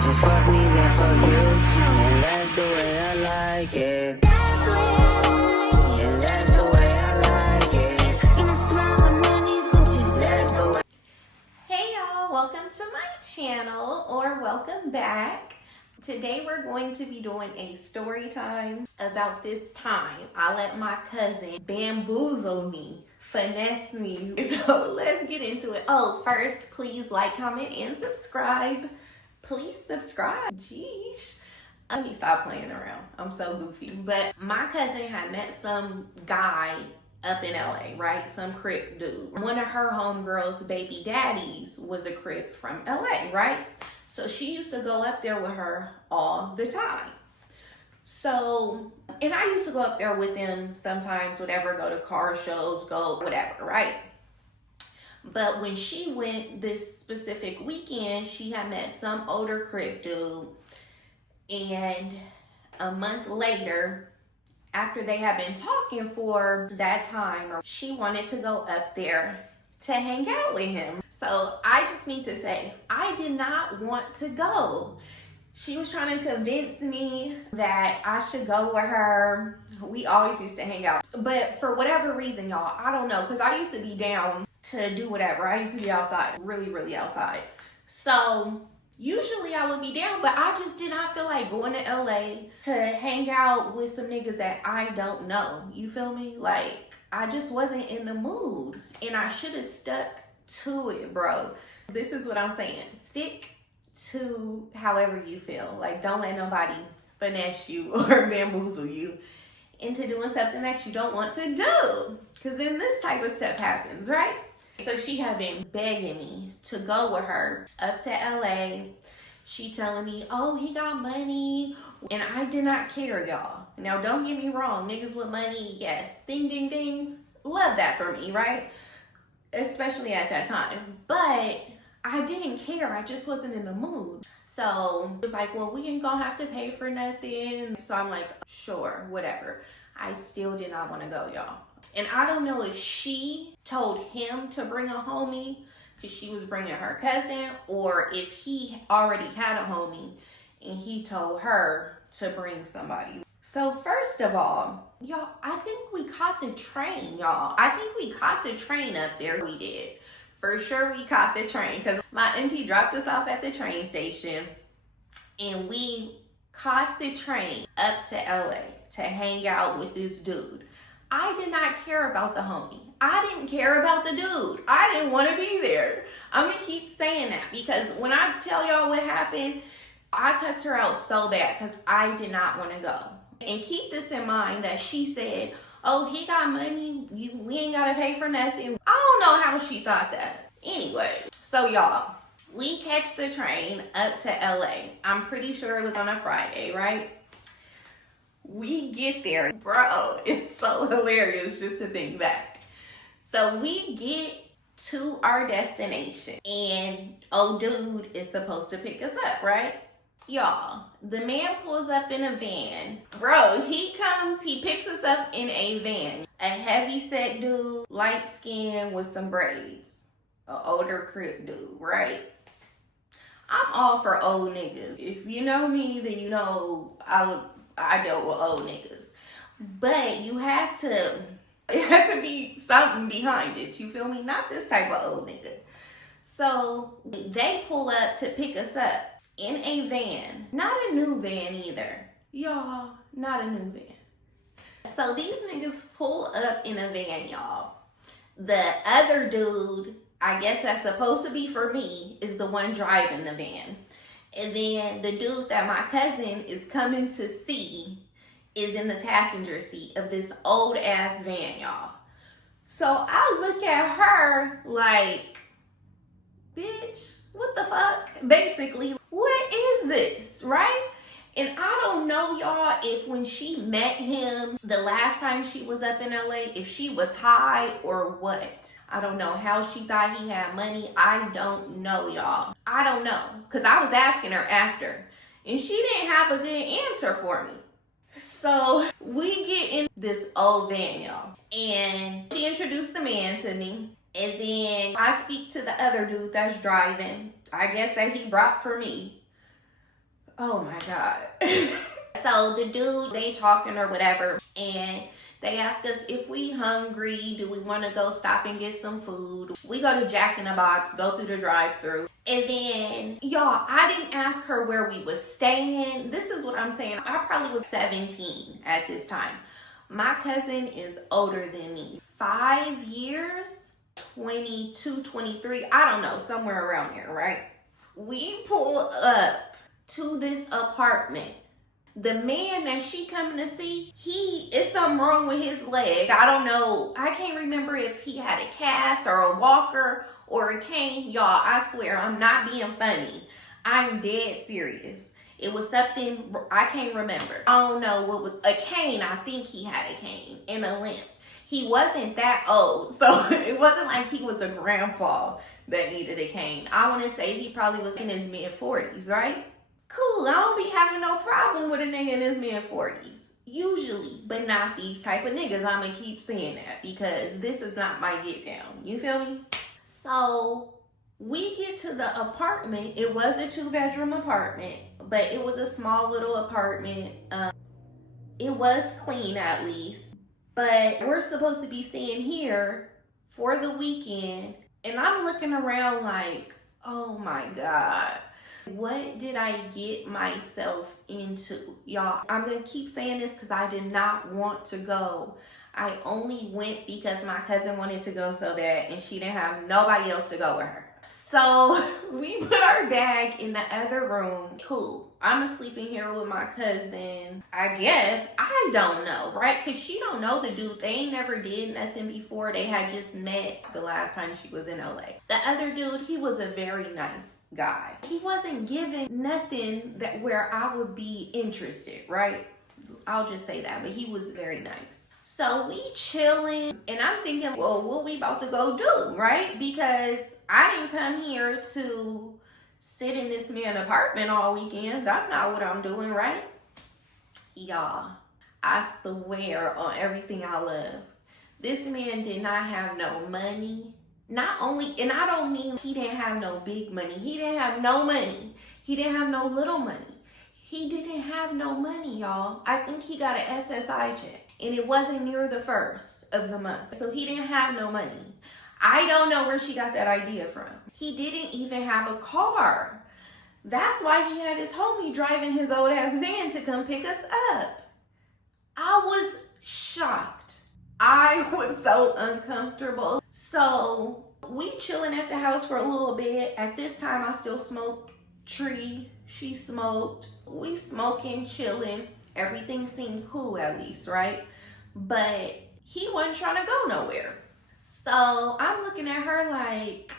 If you fuck me, then fuck you. And that's the way I like it. Yeah, that's the way I like it. That's the way. Hey y'all, welcome to my channel, or welcome back. Today we're going to be doing a story time. About this time I let my cousin bamboozle me, finesse me. So let's get into it. Oh, first, please like, comment, and subscribe. Please subscribe. Jeez. Let me stop playing around. I'm so goofy. But my cousin had met some guy up in LA, right? Some Crip dude. One of her homegirls' baby daddies was a Crip from LA, right? So she used to go up there with her all the time. So, and I used to go up there with them sometimes, whatever, go to car shows, go whatever, right? But when she went this specific weekend, she had met some older Crip dude. And a month later, after they had been talking for that time, she wanted to go up there to hang out with him. So I just need to say, I did not want to go. She was trying to convince me that I should go with her. We always used to hang out. But for whatever reason, y'all, I don't know, because I used to be down to do whatever. I used to be outside, really, really outside. So usually I would be down, but I just did not feel like going to LA to hang out with some niggas that I don't know. You feel me? Like, I just wasn't in the mood. And I should have stuck to it, bro. This is what I'm saying. Stick to however you feel. Like, don't let nobody finesse you or bamboozle you into doing something that you don't want to do. Because then this type of stuff happens, right? So she had been begging me to go with her up to LA. She telling me, oh, he got money. And I did not care, y'all. Now, don't get me wrong. Niggas with money, yes. Ding, ding, ding. Love that for me, right? Especially at that time. But I didn't care. I just wasn't in the mood. So it was like, well, we ain't gonna have to pay for nothing. So I'm like, sure, whatever. I still did not want to go, y'all. And I don't know if she told him to bring a homie because she was bringing her cousin, or if he already had a homie and he told her to bring somebody. So first of all, y'all, I think we caught the train, y'all. I think we caught the train up there. We did. For sure we caught the train because my auntie dropped us off at the train station and we caught the train up to LA to hang out with this dude. I did not care about the homie. I didn't care about the dude. I didn't want to be there. I'm going to keep saying that because when I tell y'all what happened, I cussed her out so bad because I did not want to go. And keep this in mind that she said, oh, he got money. We ain't got to pay for nothing. I don't know how she thought that. Anyway, so y'all, we catch the train up to LA. I'm pretty sure it was on a Friday, right? We get there, bro, it's so hilarious just to think back. So we get to our destination and old dude is supposed to pick us up, right? Y'all, the man pulls up in a van. Bro, he comes, he picks us up in a van. A heavy set dude, light skin with some braids. An older Crip dude, right? I'm all for old niggas. If you know me, then you know I dealt with old niggas. But it had to be something behind it. You feel me? Not this type of old nigga. So they pull up to pick us up in a van. Not a new van either. Y'all, not a new van. So these niggas pull up in a van, y'all. The other dude, I guess that's supposed to be for me, is the one driving the van. And then the dude that my cousin is coming to see is in the passenger seat of this old ass van, y'all. So I look at her like, bitch, what the fuck? Basically, what is this, right? And I don't know, y'all, if when she met him the last time she was up in LA, if she was high or what. I don't know how she thought he had money. I don't know, y'all. I don't know. Because I was asking her after. And she didn't have a good answer for me. So we get in this old van, y'all. And she introduced the man to me. And then I speak to the other dude that's driving. I guess that he brought for me. Oh my God. So the dude, they talking or whatever, and they ask us if we hungry, do we want to go stop and get some food. We go to Jack in the Box, go through the drive-thru. And then, y'all, I didn't ask her where we was staying. This is what I'm saying. I probably was 17 at this time. My cousin is older than me. 5 years, 22, 23, I don't know, somewhere around there, right? We pull up to this apartment. The man that she coming to see, it's something wrong with his leg. I don't know. I can't remember if he had a cast or a walker or a cane. Y'all, I swear, I'm not being funny. I'm dead serious. It was something, I can't remember. I don't know what was, a cane. I think he had a cane and a limp. He wasn't that old, so it wasn't like he was a grandpa that needed a cane. I want to say he probably was in his mid-40s, right? Cool, I don't be having no problem with a nigga in his mid-40s. Usually, but not these type of niggas. I'm going to keep saying that because this is not my get down. You feel me? So, we get to the apartment. It was a 2-bedroom apartment, but it was a small little apartment. It was clean at least. But we're supposed to be staying here for the weekend. And I'm looking around like, oh my God. What did I get myself into? Y'all, I'm going to keep saying this because I did not want to go. I only went because my cousin wanted to go so bad and she didn't have nobody else to go with her. So we put our bag in the other room. Cool. I'm sleeping here with my cousin. I guess. I don't know, right? Because she don't know the dude. They ain't never did nothing before. They had just met the last time she was in LA. The other dude, he was a very nice guy. He wasn't giving nothing that where I would be interested, right? I'll just say that, but he was very nice. So we chilling and I'm thinking, well, what we about to go do, right? Because I didn't come here to sit in this man's apartment all weekend. That's not what I'm doing, right? Y'all, I swear on everything I love, this man did not have no money. Not only, and I don't mean he didn't have no big money. He didn't have no money. He didn't have no little money. He didn't have no money, y'all. I think he got an SSI check. And it wasn't near the first of the month. So he didn't have no money. I don't know where she got that idea from. He didn't even have a car. That's why he had his homie driving his old ass van to come pick us up. I was shocked. I was so uncomfortable. So we chilling at the house for a little bit. At this time, I still smoked tree. She smoked. We smoking, chilling. Everything seemed cool at least, right? But he wasn't trying to go nowhere. So I'm looking at her like,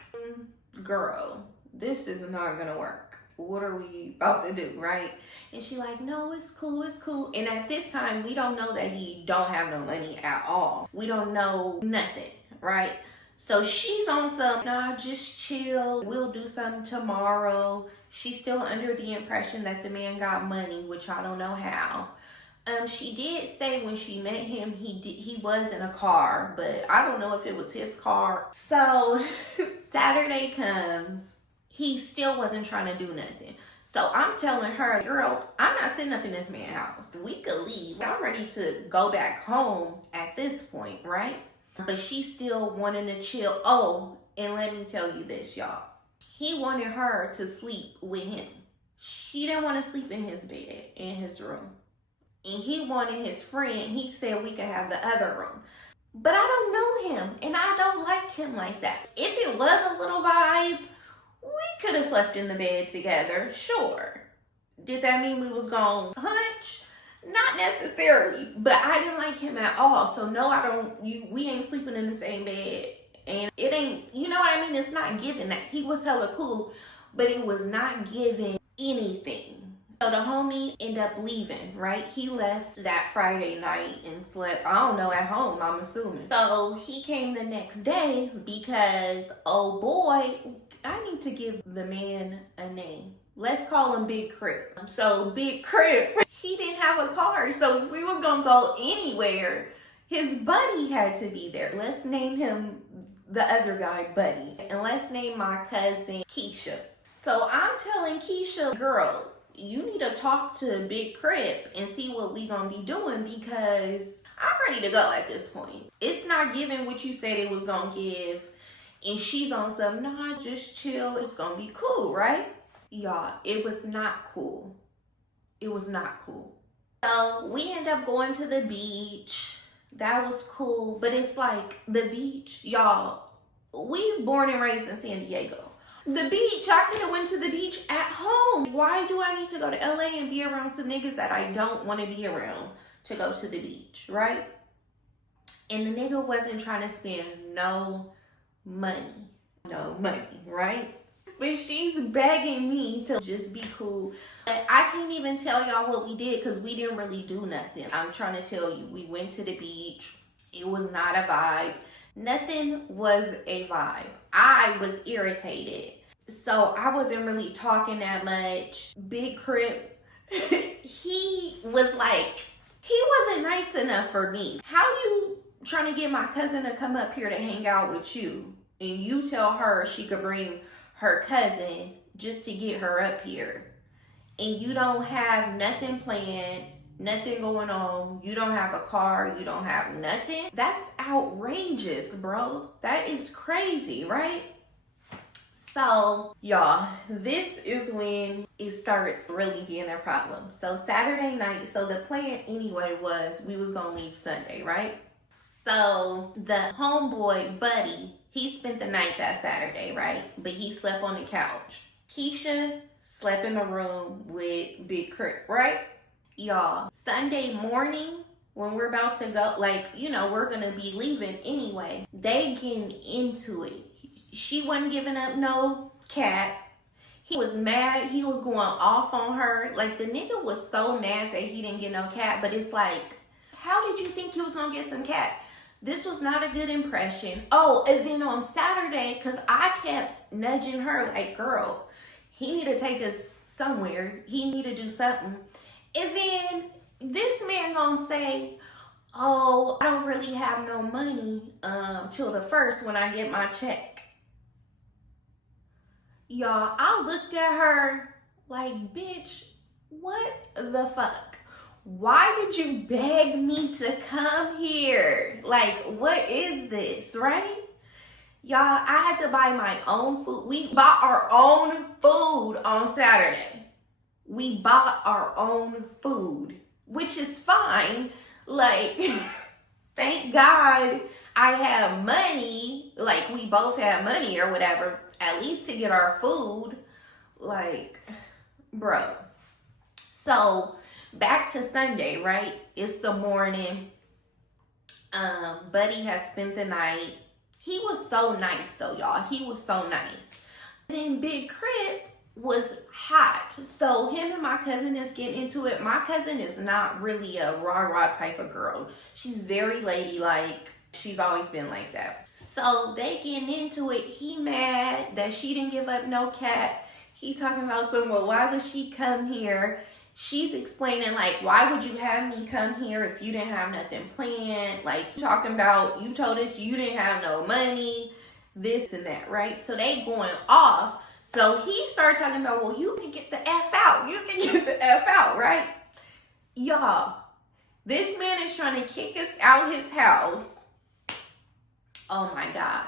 girl, this is not gonna work. What are we about to do, right? And she like, no, it's cool, it's cool. And at this time, we don't know that he don't have no money at all. We don't know nothing, right? So she's on some, nah, just chill. We'll do something tomorrow. She's still under the impression that the man got money, which I don't know how. She did say when she met him, he was in a car, but I don't know if it was his car. So Saturday comes, he still wasn't trying to do nothing. So I'm telling her, girl, I'm not sitting up in this man's house. We could leave. I'm ready to go back home at this point, right? But she still wanted to chill. Oh, and let me tell you this, y'all. He wanted her to sleep with him. She didn't want to sleep in his bed, in his room. And he wanted his friend. He said we could have the other room. But I don't know him, and I don't like him like that. If it was a little vibe, we could have slept in the bed together, sure. Did that mean we was gonna hunch? Not necessarily, but I didn't like him at all. So no, we ain't sleeping in the same bed. And it ain't, you know what I mean? It's not giving that. He was hella cool, but it was not giving anything. So the homie ended up leaving, right? He left that Friday night and slept, I don't know, at home, I'm assuming. So he came the next day because, oh boy, I need to give the man a name. Let's call him Big Crip. So Big Crip, he didn't have a car. So if we was gonna go anywhere, his buddy had to be there. Let's name him the other guy, Buddy. And let's name my cousin Keisha. So I'm telling Keisha, girl, you need to talk to Big Crip and see what we gonna be doing, because I'm ready to go at this point. It's not giving what you said it was gonna give. And she's on some, nah, just chill. It's gonna be cool, right? Y'all, it was not cool. It was not cool. So we end up going to the beach. That was cool. But it's like the beach, y'all, we born and raised in San Diego. The beach, I could have went to the beach at home. Why do I need to go to LA and be around some niggas that I don't want to be around to go to the beach, right? And the nigga wasn't trying to spend no money, right? But she's begging me to just be cool. But I can't even tell y'all what we did because we didn't really do nothing. I'm trying to tell you, we went to the beach. It was not a vibe. Nothing was a vibe. I was irritated. So I wasn't really talking that much. Big Crip, he was like, he wasn't nice enough for me. How you trying to get my cousin to come up here to hang out with you, and you tell her she could bring her cousin just to get her up here, and you don't have nothing planned, nothing going on, you don't have a car, you don't have nothing? That's outrageous, bro. That is crazy, right? So y'all, this is when it starts really being a problem. So Saturday night, so the plan anyway was we was gonna leave Sunday, right? So the homeboy, Buddy, he spent the night that Saturday, right? But he slept on the couch. Keisha slept in the room with Big Crip, right? Y'all, Sunday morning, when we're about to go, like, you know, we're gonna be leaving anyway, they getting into it. She wasn't giving up no cat. He was mad. He was going off on her. Like, the nigga was so mad that he didn't get no cat. But it's like, how did you think he was gonna get some cat? This was not a good impression. Oh, and then on Saturday, because I kept nudging her like, girl, he need to take us somewhere. He need to do something. And then this man gonna say, oh, I don't really have no money till the 1st when I get my check. Y'all, I looked at her like, bitch, what the fuck? Why did you beg me to come here? Like, what is this, right? Y'all, I had to buy my own food. We bought our own food on Saturday. We bought our own food, which is fine. Like, thank God I have money. Like, we both have money or whatever, at least to get our food. Like, bro. So, back to Sunday, right? It's the morning. Buddy has spent the night. He was so nice though, y'all. He was so nice. And then Big Crip was hot. So him and my cousin is getting into it. My cousin is not really a rah-rah type of girl. She's very ladylike. She's always been like that. So they getting into it. He mad that she didn't give up no cat. He talking about some, well, why would she come here? She's explaining, like, why would you have me come here if you didn't have nothing planned? Like, talking about, you told us you didn't have no money, this and that, right? So they going off. So he started talking about, well, you can get the F out. You can get the F out, right? Y'all, this man is trying to kick us out his house. Oh, my God.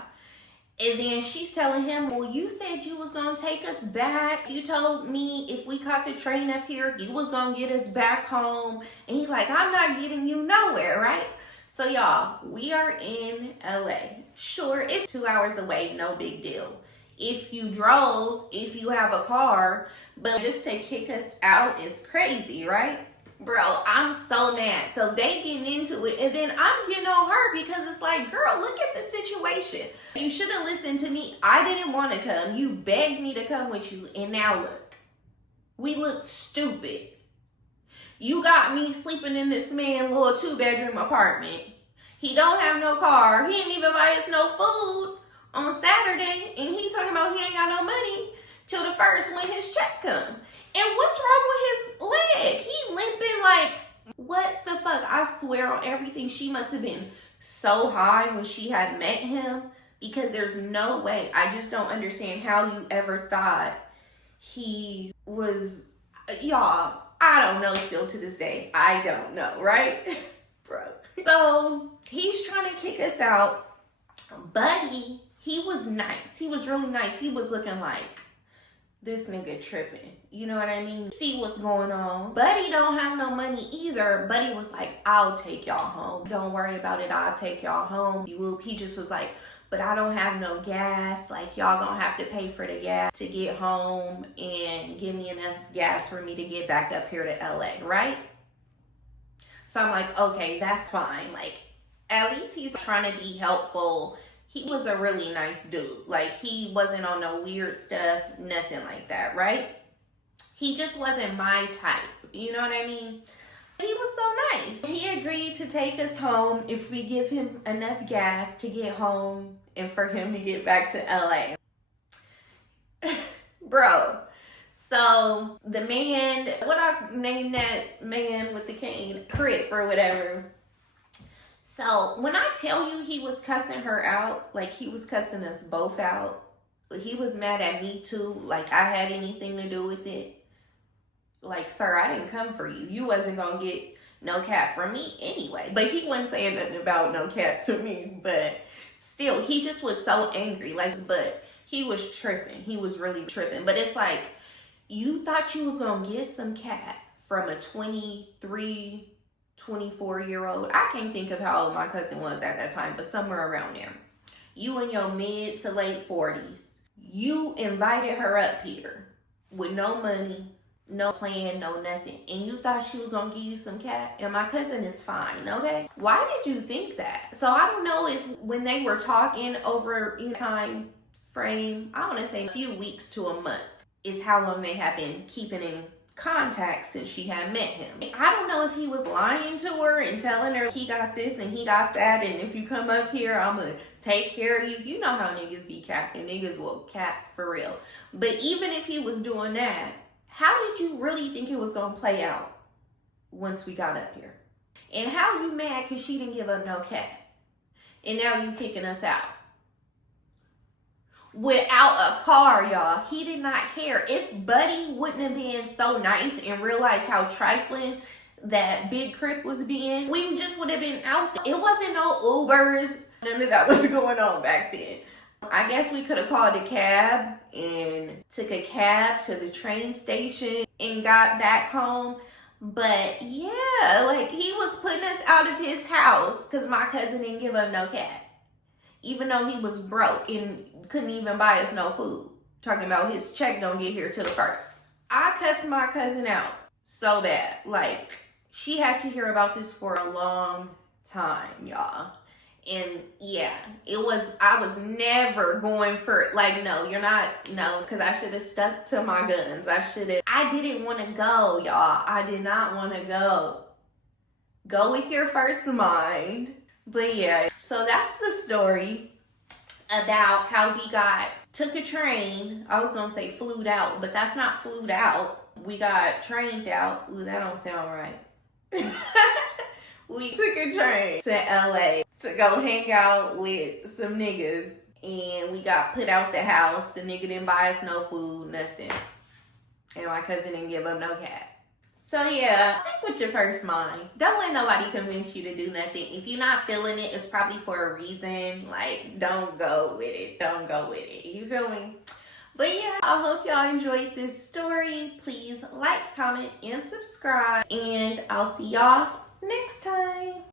And then she's telling him, well, you said you was going to take us back. You told me if we caught the train up here, you was going to get us back home. And he's like, I'm not getting you nowhere, right? So, y'all, we are in LA. Sure, it's 2 hours away. No big deal. If you drove, if you have a car, but just to kick us out is crazy, right? Bro, I'm so mad. So they getting into it, and then I'm getting on her because it's like, girl, look at the situation. You should have listened to me. I didn't want to come. You begged me to come with you, and now look. We look stupid. You got me sleeping in this man's little 2-bedroom apartment. He don't have no car. He didn't even buy us no food on Saturday, and he's talking about he ain't got no money till the 1st when his check come. And what's wrong with his leg? He limping like, what the fuck? I swear on everything, she must have been so high when she had met him, because there's no way. I just don't understand how you ever thought he was, y'all, I don't know still to this day. I don't know, right? Bro. So he's trying to kick us out. Buddy, he was nice. He was really nice. He was looking like, this nigga tripping. You know what I mean? See what's going on. Buddy don't have no money either. Buddy was like, I'll take y'all home. Don't worry about it. I'll take y'all home. He just was like, but I don't have no gas. Like, y'all gonna have to pay for the gas to get home and give me enough gas for me to get back up here to LA, right? So I'm like, okay, that's fine. Like, at least he's trying to be helpful. He was a really nice dude. Like, he wasn't on no weird stuff, nothing like that, right? He just wasn't my type. You know what I mean? He was so nice. He agreed to take us home if we give him enough gas to get home and for him to get back to LA. Bro. So the man, what I named that man with the cane, Crip or whatever. So when I tell you he was cussing her out, like he was cussing us both out. He was mad at me too, like I had anything to do with it. Like, sir, I didn't come for you. You wasn't gonna get no cat from me anyway. But he wasn't saying nothing about no cat to me. But still, he just was so angry. Like, but he was tripping. He was really tripping. But it's like, you thought you was gonna get some cat from a 23, 24-year-old. I can't think of how old my cousin was at that time, but somewhere around there. You in your mid to late 40s. You invited her up here with no money, no plan, no nothing. And you thought she was going to give you some cat? And my cousin is fine, okay? Why did you think that? So I don't know if when they were talking over time frame, I want to say a few weeks to a month is how long they have been keeping in contact since she had met him. I don't know if he was lying to her and telling her he got this and he got that, and if you come up here, I'm going to take care of you. You know how niggas be capping. Niggas will cap for real. But even if he was doing that, how did you really think it was going to play out once we got up here? And how you mad because she didn't give up no cat? And now you kicking us out. Without a car, y'all. He did not care. If Buddy wouldn't have been so nice and realized how trifling that Big Crip was being, we just would have been out there. It wasn't no Ubers. None of that was going on back then. I guess we could have called a cab and took a cab to the train station and got back home. But yeah, like he was putting us out of his house because my cousin didn't give up no cat. Even though he was broke and couldn't even buy us no food. Talking about his check don't get here till the 1st. I cussed my cousin out so bad. Like, she had to hear about this for a long time, y'all. And yeah, I was never going for, like, no, you're not, no, because I should have stuck to my guns. I didn't want to go, y'all. I did not want to go. Go with your first mind. But yeah, so that's the story about how we took a train. I was going to say flued out, but that's not flued out. We got trained out. Ooh, that don't sound right. We took a train to LA to go hang out with some niggas. And we got put out the house. The nigga didn't buy us no food, nothing. And my cousin didn't give up no cat. So yeah, stick with your first mind. Don't let nobody convince you to do nothing. If you're not feeling it, it's probably for a reason. Like, don't go with it. Don't go with it. You feel me? But yeah, I hope y'all enjoyed this story. Please like, comment, and subscribe. And I'll see y'all next time.